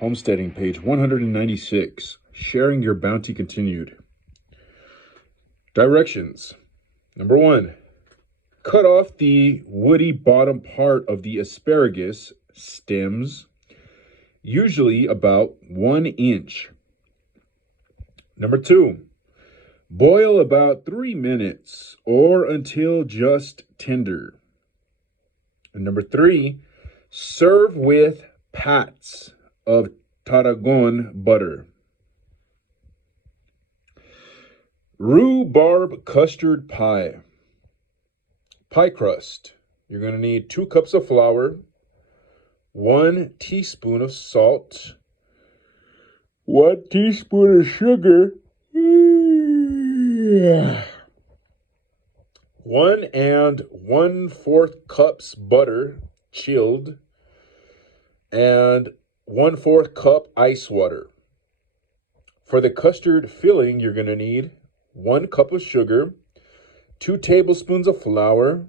Homesteading, page 196. Sharing your bounty continued. Directions. Number 1. Cut off the woody bottom part of the asparagus stems, usually about 1 inch. Number 2. Boil about 3 minutes or until just tender. And number 3. Serve with pats of tarragon butter. Rhubarb custard pie. Pie crust. You're going to need 2 cups of flour, 1 teaspoon of salt, 1 teaspoon of sugar, 1 1/4 cups butter, chilled, and 1/4 cup ice water. For the custard filling, you're going to need 1 cup of sugar, 2 tablespoons of flour,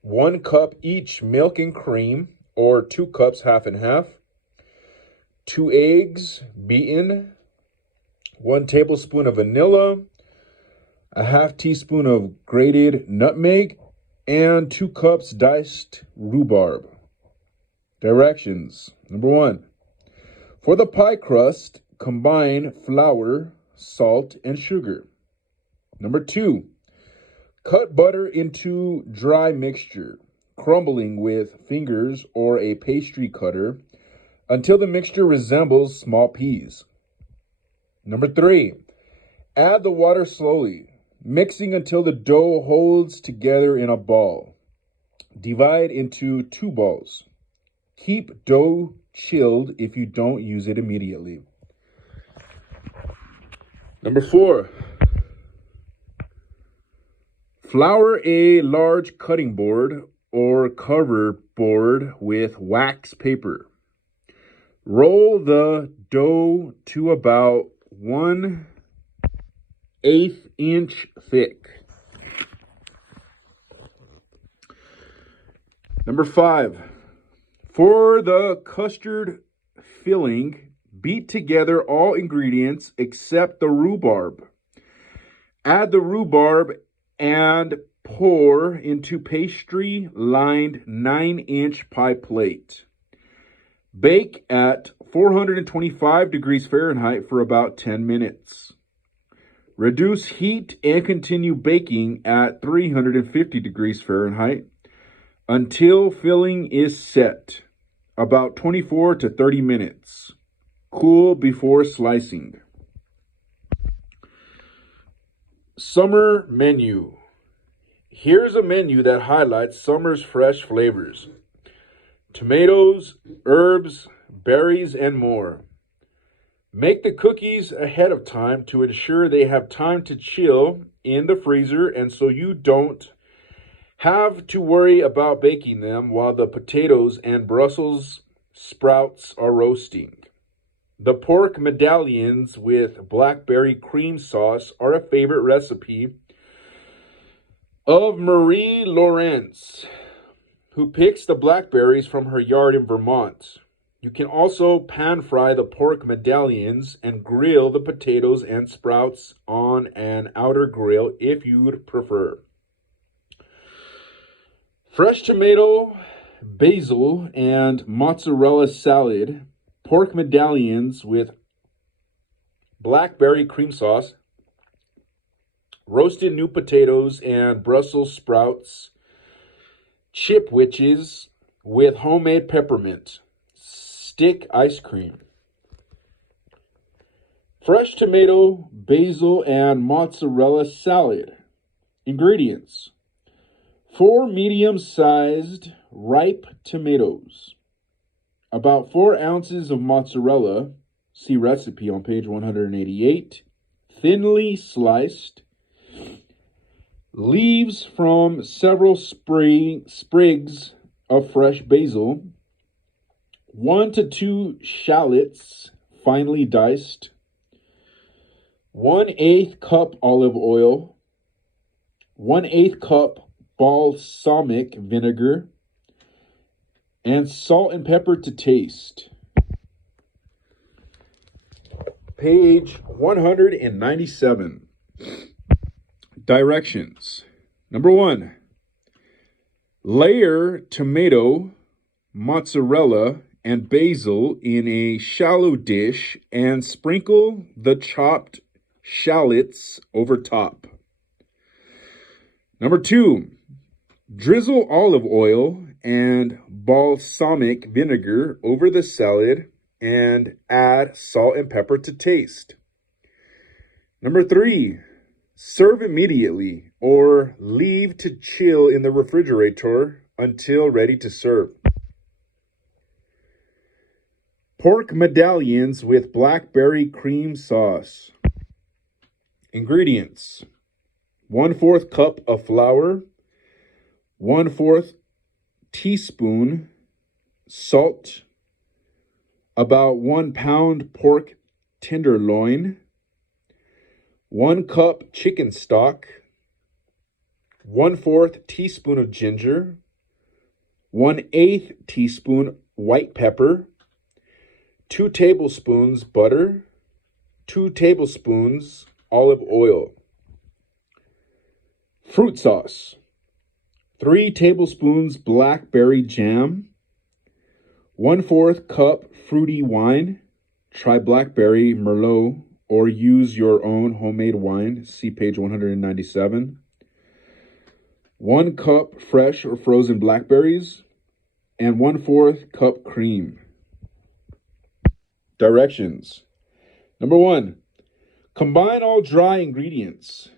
1 cup each milk and cream, or 2 cups half and half, 2 eggs beaten, 1 tablespoon of vanilla, a half teaspoon of grated nutmeg, and 2 cups diced rhubarb. Directions. Number 1. For the pie crust, combine flour, salt, and sugar. Number 2. Cut butter into dry mixture, crumbling with fingers or a pastry cutter until the mixture resembles small peas. Number 3. Add the water slowly, mixing until the dough holds together in a ball. Divide into 2 balls. Keep dough chilled if you don't use it immediately. Number 4. Flour a large cutting board or cover board with wax paper. Roll the dough to about 1/8 inch thick. Number 5. For the custard filling, beat together all ingredients except the rhubarb. Add the rhubarb and pour into pastry-lined 9-inch pie plate. Bake at 425 degrees Fahrenheit for about 10 minutes. Reduce heat and continue baking at 350 degrees Fahrenheit until filling is set, about 24 to 30 minutes. Cool before slicing. Summer menu. Here's a menu that highlights summer's fresh flavors. Tomatoes, herbs, berries, and more. Make the cookies ahead of time to ensure they have time to chill in the freezer and so you don't have to worry about baking them while the potatoes and Brussels sprouts are roasting. The pork medallions with blackberry cream sauce are a favorite recipe of Marie Lawrence, who picks the blackberries from her yard in Vermont. You can also pan fry the pork medallions and grill the potatoes and sprouts on an outer grill if you'd prefer. Fresh tomato, basil, and mozzarella salad, pork medallions with blackberry cream sauce, roasted new potatoes and Brussels sprouts, Chipwiches with homemade peppermint, stick ice cream. Fresh tomato, basil, and mozzarella salad. Ingredients: 4 medium-sized ripe tomatoes, about 4 ounces of mozzarella, see recipe on page 188, thinly sliced, leaves from several sprigs of fresh basil, 1 to 2 shallots finely diced, 1/8 cup olive oil, 1/8 cup balsamic vinegar, and salt and pepper to taste. Page 197. Directions. Number 1. Layer tomato, mozzarella, and basil in a shallow dish and sprinkle the chopped shallots over top. Number 2. Drizzle olive oil and balsamic vinegar over the salad and add salt and pepper to taste. Number 3. Serve immediately or leave to chill in the refrigerator until ready to serve. Pork medallions with blackberry cream sauce. Ingredients: 1/4 cup of flour, 1/4 teaspoon salt, about 1 pound pork tenderloin, 1 cup chicken stock, 1/4 teaspoon of ginger, 1/8 teaspoon white pepper, 2 tablespoons butter, 2 tablespoons olive oil. Fruit sauce: 3 tablespoons blackberry jam, 1/4 cup fruity wine, try blackberry merlot or use your own homemade wine, see page 197. 1 cup fresh or frozen blackberries, and 1/4 cup cream. Directions. Number 1. Combine all dry ingredients.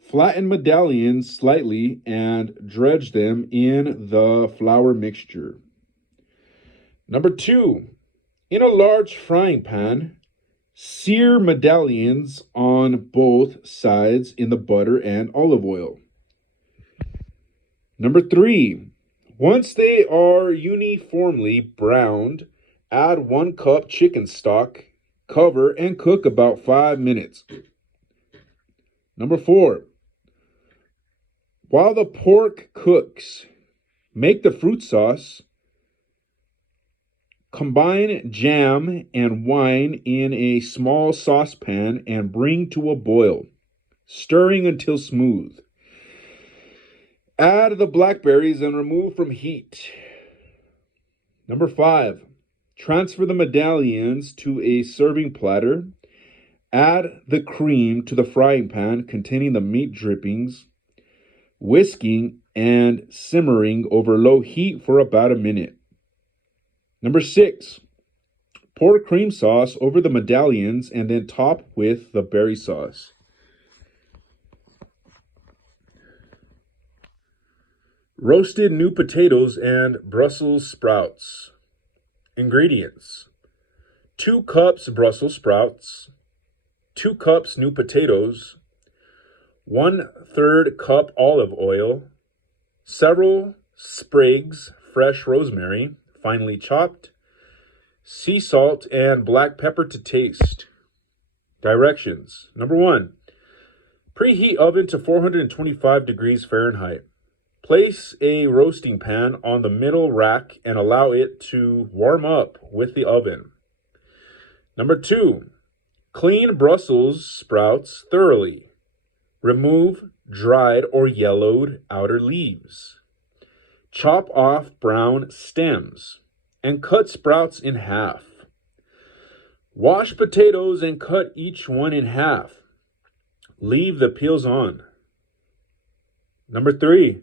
Flatten medallions slightly and dredge them in the flour mixture. Number 2. In a large frying pan, sear medallions on both sides in the butter and olive oil. Number 3. Once they are uniformly browned, add 1 cup chicken stock, cover, and cook about 5 minutes. Number 4. While the pork cooks, make the fruit sauce. Combine jam and wine in a small saucepan and bring to a boil, stirring until smooth. Add the blackberries and remove from heat. Number 5. Transfer the medallions to a serving platter. Add the cream to the frying pan containing the meat drippings, whisking and simmering over low heat for about a minute. Number 6. Pour cream sauce over the medallions and then top with the berry sauce. Roasted new potatoes and Brussels sprouts. Ingredients: 2 cups Brussels sprouts, 2 cups new potatoes, 1/3 cup olive oil, several sprigs fresh rosemary, finely chopped, sea salt, and black pepper to taste. Directions. Number 1. Preheat oven to 425 degrees Fahrenheit. Place a roasting pan on the middle rack and allow it to warm up with the oven. Number 2. Clean Brussels sprouts thoroughly. Remove dried or yellowed outer leaves. Chop off brown stems and cut sprouts in half. Wash potatoes and cut each one in half. Leave the peels on. Number 3.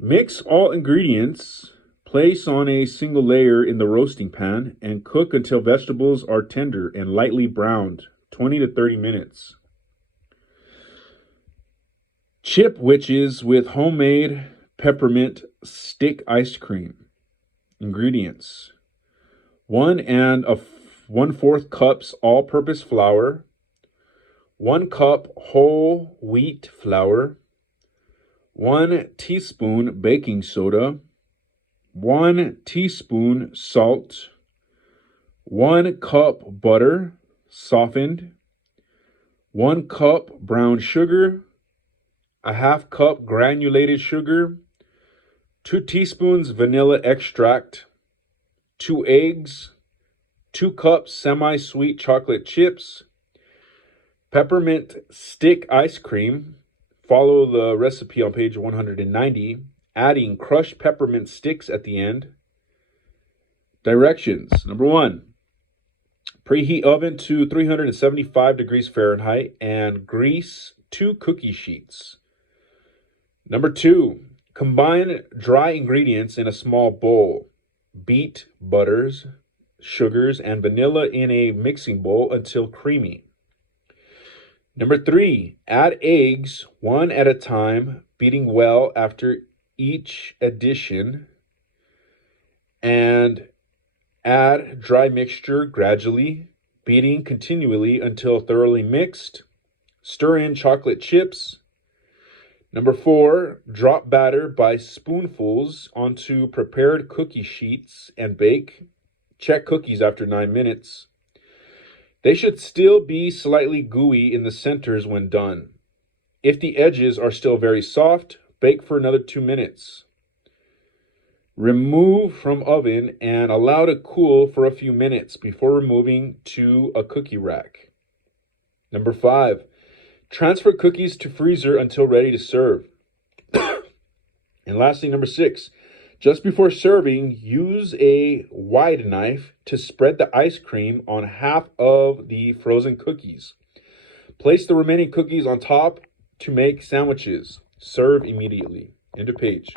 Mix all ingredients, place on a single layer in the roasting pan, and cook until vegetables are tender and lightly browned, 20 to 30 minutes. Chipwiches with homemade peppermint stick ice cream. Ingredients: 1 1/4 cups all-purpose flour, 1 cup whole wheat flour, 1 teaspoon baking soda, 1 teaspoon salt, 1 cup butter, softened, 1 cup brown sugar, a 1/2 cup granulated sugar, 2 teaspoons vanilla extract, 2 eggs, 2 cups semi-sweet chocolate chips, peppermint stick ice cream. Follow the recipe on page 190, adding crushed peppermint sticks at the end. Directions. Number 1, preheat oven to 375 degrees Fahrenheit and grease 2 cookie sheets. Number 2, combine dry ingredients in a small bowl. Beat butters, sugars, and vanilla in a mixing bowl until creamy. Number 3, add eggs one at a time, beating well after each addition, and add dry mixture gradually, beating continually until thoroughly mixed. Stir in chocolate chips. Number 4, drop batter by spoonfuls onto prepared cookie sheets and bake. Check cookies after 9 minutes. They should still be slightly gooey in the centers when done. If the edges are still very soft, bake for another 2 minutes. Remove from oven and allow to cool for a few minutes before removing to a cookie rack. Number 5, transfer cookies to freezer until ready to serve. And lastly, number 6, just before serving, use a wide knife to spread the ice cream on half of the frozen cookies. Place the remaining cookies on top to make sandwiches. Serve immediately. End of page.